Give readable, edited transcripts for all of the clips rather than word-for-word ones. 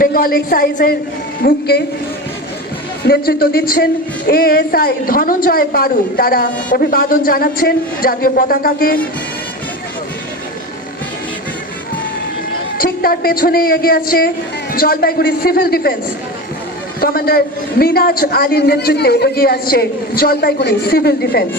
বেঙ্গল এক্সাইজের গ্রুপকে নেতৃত্ব দিচ্ছেন এএসআই ধনঞ্জয় বারু। তারা অভিবাদন জানাচ্ছেন জাতীয় পতাকাকে। ঠিক তার পেছনে এগিয়ে আসছে জলপাইগুড়ি সিভিল ডিফেন্স কমান্ডার মিনাজ আলীর নেতৃত্বে এগিয়ে আসছে জলপাইগুড়ি সিভিল ডিফেন্স।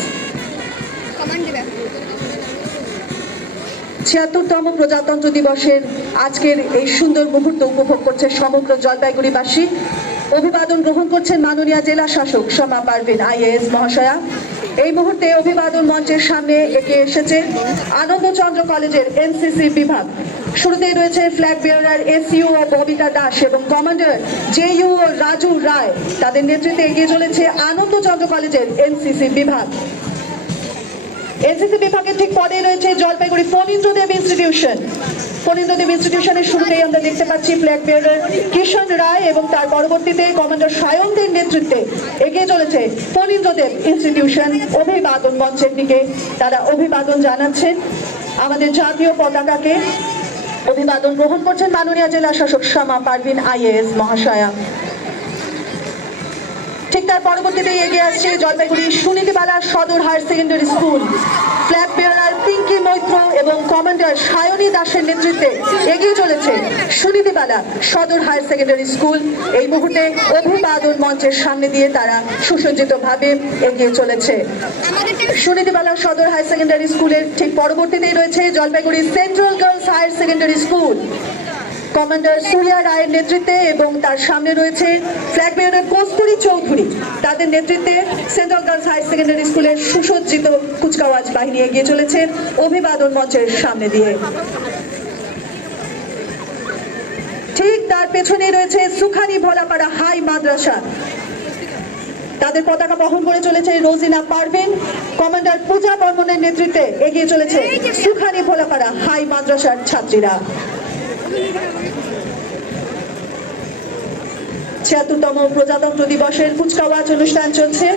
৭৬তম প্রজাতন্ত্র দিবসের আজকের এই সুন্দর মুহূর্ত উপভোগ করছে সমগ্র জলপাইগুড়িবাসী। অভিবাদন গ্রহণ করছেন মাননীয় জেলা শাসক শমা পারভিন আইএএস মহাশয়া। এই মুহূর্তে অভিবাদন মঞ্চের সামনে এগিয়ে এসেছে আনন্দচন্দ্র কলেজের এনসিসি বিভাগ। শুরুতেই রয়েছে ফ্ল্যাগ বেয়ারার এসইউ ও ববিতা দাস এবং কমান্ডার জেইউ ও রাজু রায়। তাদের নেতৃত্বে এগিয়ে চলেছে আনন্দচন্দ্র কলেজের এনসিসি বিভাগ। এনসিসি বিভাগের ঠিক পরেই রয়েছে জলপাইগুড়ি ফণীন্দ্রদেব ইনস্টিটিউশন। ফণীন্দ্রদেব ইনস্টিটিউশনের শুরুতেই আমরা দেখতে পাচ্ছি ফ্ল্যাগ বেয়ারার কিষণ রায় এবং তার পরবর্তীতে কমান্ডার সায়ন্তের নেতৃত্বে এগিয়ে চলেছে ফণীন্দ্রদেব ইনস্টিটিউশন। অভিবাদন মঞ্চের দিকে তারা অভিবাদন জানাচ্ছেন আমাদের জাতীয় পতাকাকে। অভিবাদন গ্রহণ করছেন মাননীয় জেলা শাসক শমা পারভিন আইএএস মহাশয়া। ঠিক তার পরবর্তীতে এগিয়ে আসছে জলপাইগুড়ি সুনীতিবালা সদর হায়ার সেকেন্ডারি স্কুল। ফ্ল্যাগ বেয়ারার পিঙ্কি মৈত্র এবং কমান্ডার সায়নী দাসের নেতৃত্বে এগিয়ে চলেছে সুনীতিবালা সদর হায়ার সেকেন্ডারি স্কুল। এই মুহূর্তে অভিবাদন মঞ্চের সামনে দিয়ে তারা সুসজ্জিতভাবে এগিয়ে চলেছে। সুনীতিবালা সদর হায়ার সেকেন্ডারি স্কুলের ঠিক পরবর্তীতেই রয়েছে Jalpaiguri central girls higher secondary school. Commander Surya রায়ের নেতৃত্বে এবং তার সামনে রয়েছে ফ্ল্যাগ বেয়ারার কস্তুরী চৌধুরী। তাদের নেতৃত্বে সেন্ট্রাল গার্লস হায়ার সেকেন্ডারি স্কুলের সুসজ্জিত কুচকাওয়াজ বাহিনী এগিয়ে চলেছে অভিবাদন মঞ্চের সামনে দিয়ে। ঠিক তার পেছনে রয়েছে সুখানি ভোলাপাড়া হাই মাদ্রাসা। তাদের পতাকা বহন করে চলেছে রোজিনা পারভিন। কমান্ডার পূজা বর্মনের নেতৃত্বে এগিয়ে চলেছে সুখানি ভোলাপাড়া হাই মাদ্রাসার ছাত্রীরা। ৭৬তম প্রজাতন্ত্র দিবসের কুচকাওয়াজ অনুষ্ঠান চলছে।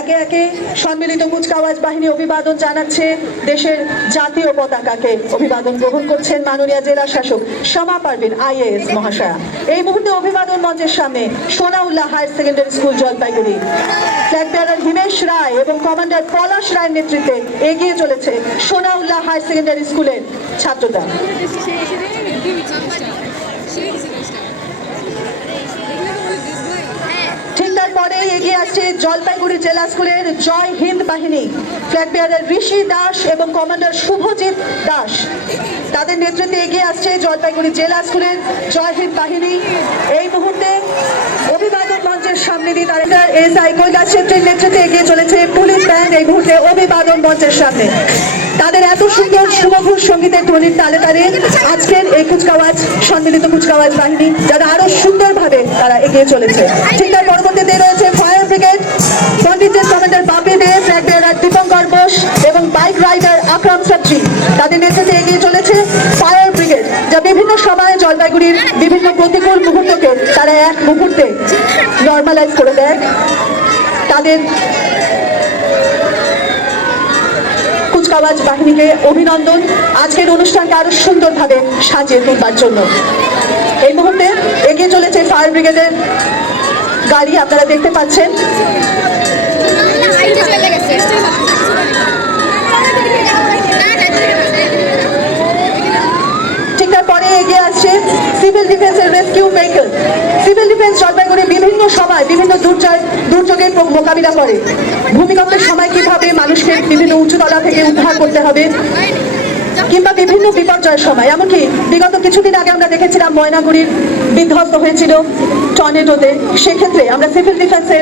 একে একে সম্মিলিত কুচকাওয়াজ বাহিনী অভিবাদন জানাচ্ছে দেশের জাতীয় পতাকাকে। অভিবাদন গ্রহণ করছেন মাননীয় জেলা শাসক শমা পারভিন আইএএস মহাশয়া। এই মুহূর্তে অভিবাদন মঞ্চের সামনে Sonaullah higher secondary school Jalpaiguri. Flag bearer Himesh Roy এবং কমান্ডার পলাশ রায়ের নেতৃত্বে এগিয়ে চলেছে সোনাউল্লাহ হায়ার সেকেন্ডারি স্কুলের ছাত্ররা। পরে এগিয়ে আসছে জলপাইগুড়ি জেলা স্কুলের জয় হিন্দ বাহিনী। ফ্ল্যাগ বেয়ারার ঋষি দাস এবং কমান্ডার শুভজিৎ দাস। তাদের নেতৃত্বে এগিয়ে আসছে জলপাইগুড়ি জেলা স্কুলের জয় হিন্দ বাহিনী। এই মুহূর্তে অভিবাদন মঞ্চের সামনে দিয়ে তারা এসআই কৈলাস ছেত্রীর নেতৃত্বে এগিয়ে চলেছে পুলিশ ব্যান্ড। এই মুহূর্তে অভিবাদন মঞ্চের সামনে তাদের এত সুন্দর সুমধুর সঙ্গীতের ধ্বনির তালে তালে আজকের এই কুচকাওয়াজ সম্মিলিত কুচকাওয়াজ বাহিনী যারা আরো সুন্দরভাবে তারা এগিয়ে চলেছে। ঠিক তার পরবর্তীতে রয়েছে ফায়ার ব্রিগেড। পন্ডিতের কমান্ডার বাপি দে, ফ্ল্যাগ বেয়ারার দীপঙ্কর বোস এবং বাইক রাইডার আকরাম সাত্রী। তাদের নেতৃত্বে এগিয়ে চলেছে ফায়ার ব্রিগেড, যা বিভিন্ন সময়ে জলপাইগুড়ির বিভিন্ন প্রতিকূল মুহূর্তকে তারা এক মুহূর্তে নর্মালাইজ করে দেয়। তাদের কুচকাওয়াজ বাহিনীকে অভিনন্দন আজকের অনুষ্ঠানকে আরো সুন্দরভাবে সাজিয়ে তুলবার জন্য। এই মুহূর্তে এগিয়ে চলেছে ফায়ার ব্রিগেডের গাড়ি, আপনারা দেখতে পাচ্ছেন। ঠিক তারপরে এগিয়ে আসছে সিভিল ডিফেন্সের rescue vehicle. Civil defence Jalpaiguri বিভিন্ন সময় বিভিন্ন দুর্যোগের মোকাবিলা করে। ভূমিকম্পের সময় কিভাবে মানুষকে বিভিন্ন উঁচুতলা থেকে উদ্ধার করতে হবে কিংবা বিভিন্ন বিপর্যয়ের সময়, এমনকি বিগত কিছুদিন আগে আমরা দেখেছিলাম ময়নাগুড়ির বিধ্বস্ত হয়েছিল টর্নেডোতে। সেক্ষেত্রে আমরা সিভিল ডিফেন্সকে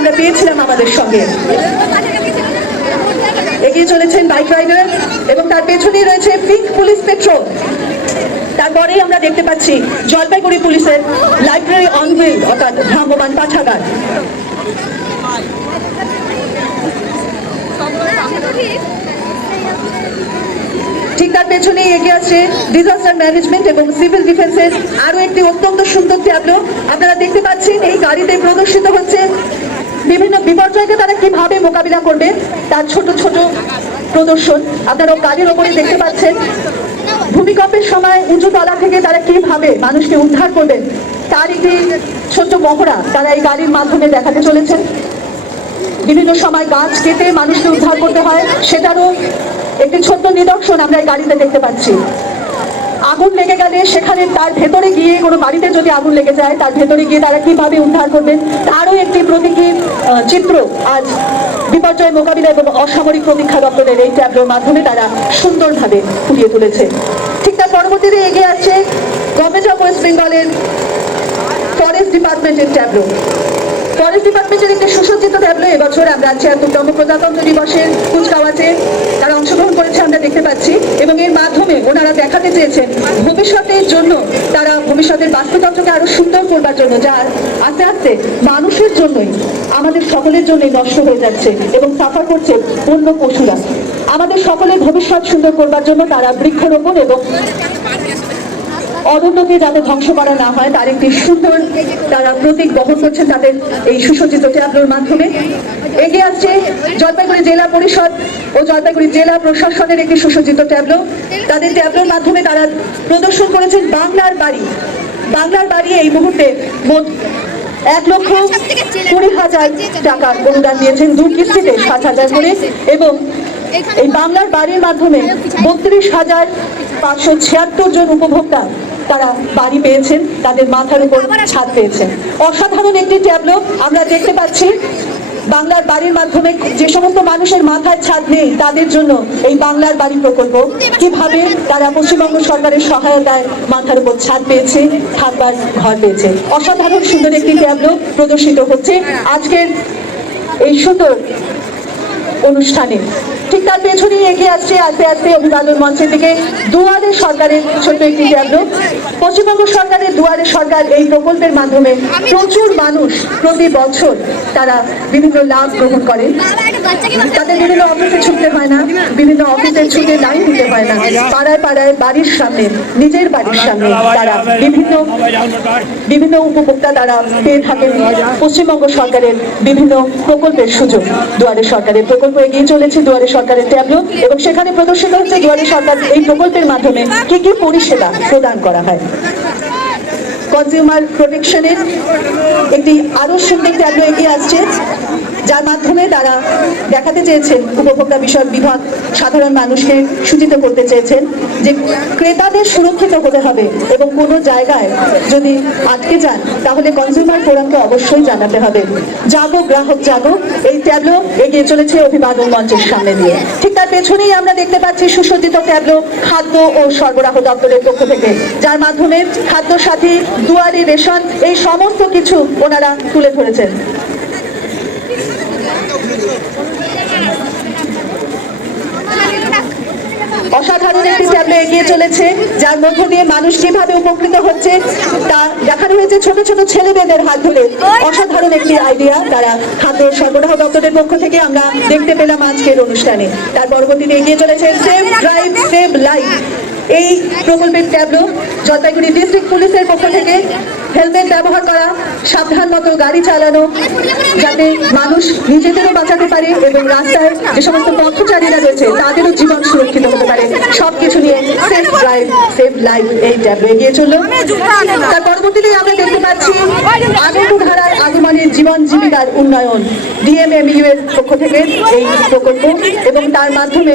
আমরা পেয়েছিলাম আমাদের সঙ্গে। এগিয়ে চলেছেন বাইক রাইডার এবং তার পেছনেই রয়েছে পিঙ্ক পুলিশ পেট্রোল। তারপরেই আমরা দেখতে পাচ্ছি জলপাইগুড়ি পুলিশের লাইব্রেরি অন হুইল অর্থাৎ ভ্রাম্যমান পাঠাগার। ঠিক তার পেছনেই এগিয়ে আসছে ডিজাস্টার ম্যানেজমেন্ট এবং সিভিল ডিফেন্সের আরো একটি অত্যন্ত সুন্দর ট্যাবলো। আপনারা দেখতে পাচ্ছেন এই গাড়িতে প্রদর্শিত হচ্ছে বিভিন্ন বিপর্যয়কে তারা কিভাবে মোকাবিলা করবে তার ছোট ছোট প্রদর্শন। আপনারা গাড়ির ওপরে দেখতে পাচ্ছেন ভূমি ভূমিকম্পের সময় উঁচু তলা থেকে তারা কিভাবে মানুষকে উদ্ধার করবেন তার একটি ছোট্ট মহড়া তারা এই গাড়ির মাধ্যমে দেখাতে চলেছেন। বিভিন্ন সময় গাছ কেটে মানুষকে উদ্ধার করতে হয়, সেটারও একটি ছোট্ট নিদর্শন আমরা এই গাড়িতে দেখতে পাচ্ছি। আগুন লেগে গেলে সেখানে তার ভেতরে গিয়ে, কোনো বাড়িতে যদি আগুন লেগে যায় তার ভেতরে গিয়ে তারা কিভাবে উদ্ধার করবেন তারও একটি প্রতীকী চিত্র আজ বিপর্যয় মোকাবিলা এবং অসামরিক প্রতীক্ষা দপ্তরের এই ট্যাবলোর মাধ্যমে তারা সুন্দরভাবে ফুটিয়ে তুলেছে। ঠিক তার পরবর্তীতে এগিয়ে আসছে গভর্নমেন্ট অফ ওয়েস্ট বেঙ্গলের ফরেস্ট ডিপার্টমেন্টের ট্যাবলো। ফরেস্ট ডিপার্টমেন্টের একটি সুসজ্জিত ট্যাবলো এবছর আমরা ৭৬তম প্রজাতন্ত্র দিবসের কুচকাওয়াজে তারা অংশগ্রহণ করেছে আমরা দেখতে পাচ্ছি, এবং এর মাধ্যমে ওনারা দেখাতে চেয়েছেন ভবিষ্যতের জন্য, তারা ভবিষ্যতের বাস্তুতন্ত্রকে আরো সুন্দর করবার জন্য, যা আস্তে আস্তে মানুষের জন্যই, আমাদের সকলের জন্যই নষ্ট হয়ে যাচ্ছে এবং সাফার করছে অন্য পশুরা। আমাদের সকলের ভবিষ্যৎ সুন্দর করবার জন্য তারা বৃক্ষরোপণ এবং অরণ্যকে যাতে ধ্বংস করা না হয় তার একটি সুন্দর তারা প্রতীক বহন করছেন তাদের এই সুসজ্জিত ট্যাবলোর মাধ্যমে। এগিয়ে আসছে জলপাইগুড়ি জেলা পরিষদ ও জলপাইগুড়ি জেলা প্রশাসনের একটি সুসজ্জিত ট্যাবলো। তাদের ট্যাবলোর মাধ্যমে তারা প্রদর্শন করেছেন বাংলার বাড়ি। বাংলার বাড়ি এই মুহূর্তে মোট ১,২০,০০০ টাকার অনুদান দিয়েছেন, ২ কিস্তিতে ৭,০০০ করে, এবং এই বাংলার বাড়ির মাধ্যমে ৩২,৫৭৬ জন উপভোক্তা তারা বাড়ি পেয়েছেন, তাদের মাথার উপর ছাদ পেয়েছেন। অসাধারণ একটি ট্যাবলো আমরা দেখতে পাচ্ছি। বাংলার বাড়ির মাধ্যমে যে সমস্ত মানুষের মাথায় ছাদ নেই তাদের জন্য এই বাংলার বাড়ি প্রকল্প, কিভাবে তারা পশ্চিমবঙ্গ সরকারের সহায়তায় মাথার উপর ছাদ পেয়েছে, থাকবার ঘর পেয়েছে। অসাধারণ সুন্দর একটি ট্যাবলো প্রদর্শিত হচ্ছে আজকের এই সুন্দর অনুষ্ঠানে। ঠিক তার পেছনেই এগিয়ে আসছে আস্তে আস্তে অভিবাদন মঞ্চের দিকে দুয়ারে সরকারের ছোট্ট একটি ট্যাবলো। পশ্চিমবঙ্গ সরকারের দুয়ারে সরকার এই প্রকল্পের মাধ্যমে প্রচুর মানুষ প্রতি বছর তারা বিভিন্ন লাভ গ্রহণ করেন। তাদের বিভিন্ন অফিসে ছুটতে হয় না, বিভিন্ন অফিসের ছুটে লাইন দিতে হয় না, পাড়ায় পাড়ায় বাড়ির সামনে, নিজের বাড়ির সামনে তারা বিভিন্ন উপভোক্তা তারা পেয়ে থাকেন পশ্চিমবঙ্গ সরকারের বিভিন্ন প্রকল্পের সুযোগ। দুয়ারে সরকারের প্রকল্প এগিয়ে চলেছে, দুয়ারে সরকারের ট্যাবলো, এবং সেখানে প্রদর্শিত হচ্ছে দুয়ারে সরকার এই প্রকল্পের মাধ্যমে কি কি পরিষেবা প্রদান করা হয়। কনজিউমার প্রোটেকশনের একটি আরো সুন্দর ট্যাবলো এগিয়ে আসছে, যার মাধ্যমে তারা দেখাতে চেয়েছেন, উপভোক্তা বিষয়ক বিভাগ সাধারণ মানুষকে সূচিত করতে চেয়েছেন যে ক্রেতাদের সুরক্ষিত হতে হবে এবং কোনো জায়গায় যদি আটকে যান তাহলে কনজিউমার ফোরামকে অবশ্যই জানাতে হবে। জাগো গ্রাহক জাগো এই ট্যাবলো এগিয়ে চলেছে অভিবাদন মঞ্চের সামনে দিয়ে। ঠিক তার পেছনেই আমরা দেখতে পাচ্ছি সুসজ্জিত ট্যাবলো খাদ্য ও সরবরাহ দপ্তরের পক্ষ থেকে, যার মাধ্যমে খাদ্য সাথী, দুয়ারে রেশন, এই সমস্ত কিছু ওনারা তুলে ধরেছেন। অসাধারণ একটি ট্যাবলো এগিয়ে চলেছে, যার মধ্য দিয়ে মানুষ কিভাবে উপকৃত হচ্ছে তা দেখানো হয়েছে ছোট ছোট ছেলে মেয়েদের হাত ধরে। অসাধারণ একটি আইডিয়া তারা খাদ্য সরবরাহ দপ্তরের পক্ষ থেকে আমরা দেখতে পেলাম আজকের অনুষ্ঠানে। তার পরবর্তীতে এগিয়ে চলেছে সেভ ড্রাইভ সেভ লাইফ এই প্রকল্পের ট্যাবলো। জলপাইগুড়ি ডিস্ট্রিক্ট পুলিশের পক্ষ থেকে হেলমেট ব্যবহার করা, সাবধান মতো গাড়ি চালানো, যাতে মানুষ নিজেদেরও বাঁচাতে পারে এবং রাস্তায় যে সমস্ত পথচারীরা রয়েছে তাদেরও জীবন সুরক্ষিত হতে পারে, সবকিছু নিয়ে সেফ ড্রাইভ সেভ লাইফ এই ট্যাবলো এগিয়ে চলল। তার পরবর্তীতে আমরা দেখতে পাচ্ছি আনন্দধারার আগমনের জীবন জীবিকার উন্নয়ন, DMMU এর পক্ষ থেকে এই প্রকল্প, এবং তার মাধ্যমে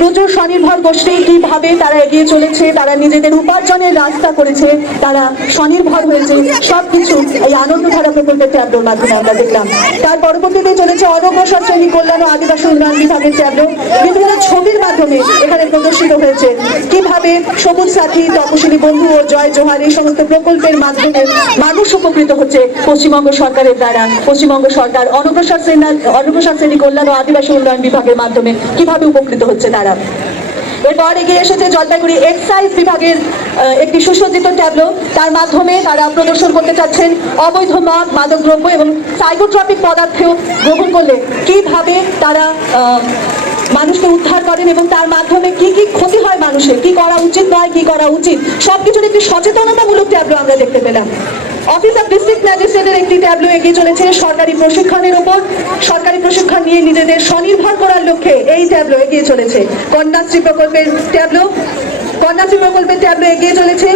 প্রচুর স্বনির্ভর গোষ্ঠী কিভাবে তারা এগিয়ে চলেছে, তারা নিজেদের উপার্জনের রাস্তা করেছে, তারা স্বনির্ভর হয়েছে, সবকিছু এই আনন্দধারা প্রকল্পের ট্যাবলোর মাধ্যমে আমরা দেখলাম। তার পরবর্তীতে চলেছে অনগ্রসর শ্রেণী কল্যাণ ও আদিবাসী উন্নয়ন বিভাগের ট্যাবলো। বিভিন্ন ছবির মাধ্যমে এখানে প্রদর্শিত হয়েছে কিভাবে সবুজ সাথী, তপশিলি বন্ধু ও জয় জোহার এই সমস্ত প্রকল্পের মাধ্যমে মানুষ উপকৃত হচ্ছে পশ্চিমবঙ্গ সরকারের দ্বারা। পশ্চিমবঙ্গ সরকার অনগ্রসর শ্রেণী কল্যাণ ও আদিবাসী উন্নয়ন বিভাগের মাধ্যমে কিভাবে উপকৃত হচ্ছে তারা। এরপর এগিয়ে এসেছে জলপাইগুড়ি এক্সাইজ বিভাগের একটি সুসজ্জিত ট্যাবলো। তার মাধ্যমে তারা প্রদর্শন করতে চাচ্ছেন অবৈধ মদ, মাদকদ্রব্য এবং সাইকোট্রপিক পদার্থ গ্রহণ করলে কিভাবে তারা মানুষকে উদ্ধার করেন এবং তার মাধ্যমে কি কি ক্ষতি হয় মানুষের, কি করা উচিত নয়, কি করা উচিত, সবকিছুর একটি সচেতনতামূলক ট্যাবলো আমরা দেখতে পেলাম। অফিস অফ ডিস্ট্রিক্ট ম্যাজিস্ট্রেটের একটি ট্যাবলো এগিয়ে চলেছে সরকারি প্রশিক্ষণের উপর। সরকারি প্রশিক্ষণ নিয়ে নিজেদের স্বনির্ভর করার লক্ষ্যে এই ট্যাবলো এগিয়ে চলেছে। কন্যাশ্রী প্রকল্পের ট্যাবলো। কন্যাশ্রী কাছাকাছি প্রকল্পের ট্যাবলো এগিয়ে চলেছে।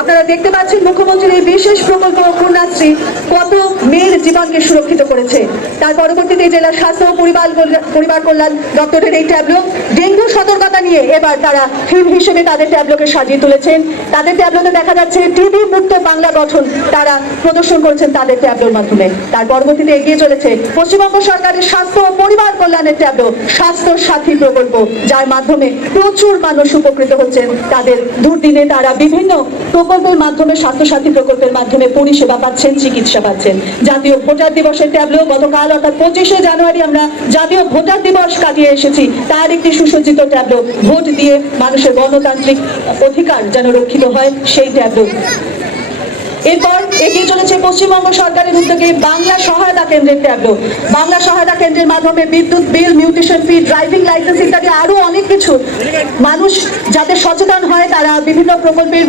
আপনারা দেখতে পাচ্ছেন মুখ্যমন্ত্রীর এই বিশেষ প্রকল্প কন্যাশ্রী কত মেয়ের জীবনকে সুরক্ষিত করেছে। তার পরবর্তীতে জেলার স্বাস্থ্য ও পরিবার কল্যাণ দপ্তরের এই ট্যাবলো ডেঙ্গু সতর্কতা নিয়ে এবার তারা থিম হিসেবে তাদের ট্যাবলোকে সাজিয়ে তুলেছেন। তাদের ট্যাবলোতে দেখা যাচ্ছে টিবি মুক্ত বাংলা গঠন তারা প্রদর্শন করেছেন তাদের ট্যাবলোর মাধ্যমে। তার পরবর্তীতে এগিয়ে চলেছে পশ্চিমবঙ্গ সরকারের স্বাস্থ্য ও পরিবার কল্যাণের ট্যাবলো স্বাস্থ্য সাথী প্রকল্প, যার মাধ্যমে প্রচুর মানুষ উপকৃত হচ্ছেন। তাদের দুর্দিনে তারা বিভিন্ন প্রকল্পের মাধ্যমে স্বাস্থ্যসাথী প্রকল্পের মাধ্যমে পরিষেবা পাচ্ছেন, চিকিৎসা পাচ্ছেন। জাতীয় ভোটার দিবসের ট্যাবলো গতকাল অর্থাৎ 25শে জানুয়ারি আমরা জাতীয় ভোটার দিবস কাটিয়ে এসেছি, তার একটি সুসজ্জিত ট্যাবলো ভোট দিয়ে মানুষের গণতান্ত্রিক অধিকার যেন রক্ষিত হয় সেই ট্যাবলো। এরপর এগিয়ে চলেছে পশ্চিমবঙ্গ সরকারের উদ্যোগে বাংলা সহায়তা কেন্দ্রের ট্যাবলো। বাংলা সহায়তা কেন্দ্রের মাধ্যমে বিদ্যুৎ বিল, মিউটেশন ফি, ড্রাইভিং লাইসেন্স ইত্যাদি আরো অনেক কিছু মানুষ যাতে সচেতন হয়, তারা বিভিন্ন প্রকল্পের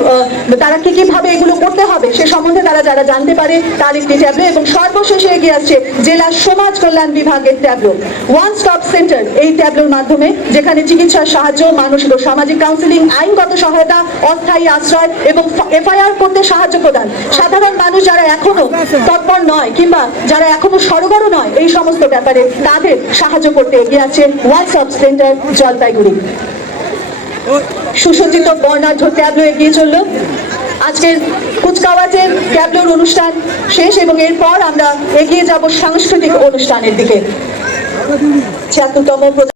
তারা কি কিভাবে এগুলো করতে হবে সে সম্বন্ধে তারা যারা জানতে পারে তার একটি ট্যাবলো। এবং সর্বশেষে এগিয়ে আসছে জেলা সমাজ কল্যাণ বিভাগের ট্যাবলো ওয়ান স্টপ সেন্টার। এই ট্যাবলোর মাধ্যমে যেখানে চিকিৎসার সাহায্য, মানসিক ও সামাজিক কাউন্সিলিং, আইনগত সহায়তা, অস্থায়ী আশ্রয় এবং এফআইআর করতে সাহায্য প্রদান। সাধারণ মানুষ যারা এখনো তৎপর নয় কিংবা যারা এখনো সরগর নয় এই সমস্ত ব্যাপারে তাদের সাহায্য করতে এগিয়ে আছে হোয়াটসঅ্যাপ সেন্টার জলপাইগুড়ি। সুসজ্জিত বর্ণাঢ্য ট্যাবলো এগিয়ে চলল। আজকের কুচকাওয়াজের ট্যাবলোর অনুষ্ঠান শেষ এবং এরপর আমরা এগিয়ে যাব সাংস্কৃতিক অনুষ্ঠানের দিকে। ৭৬তম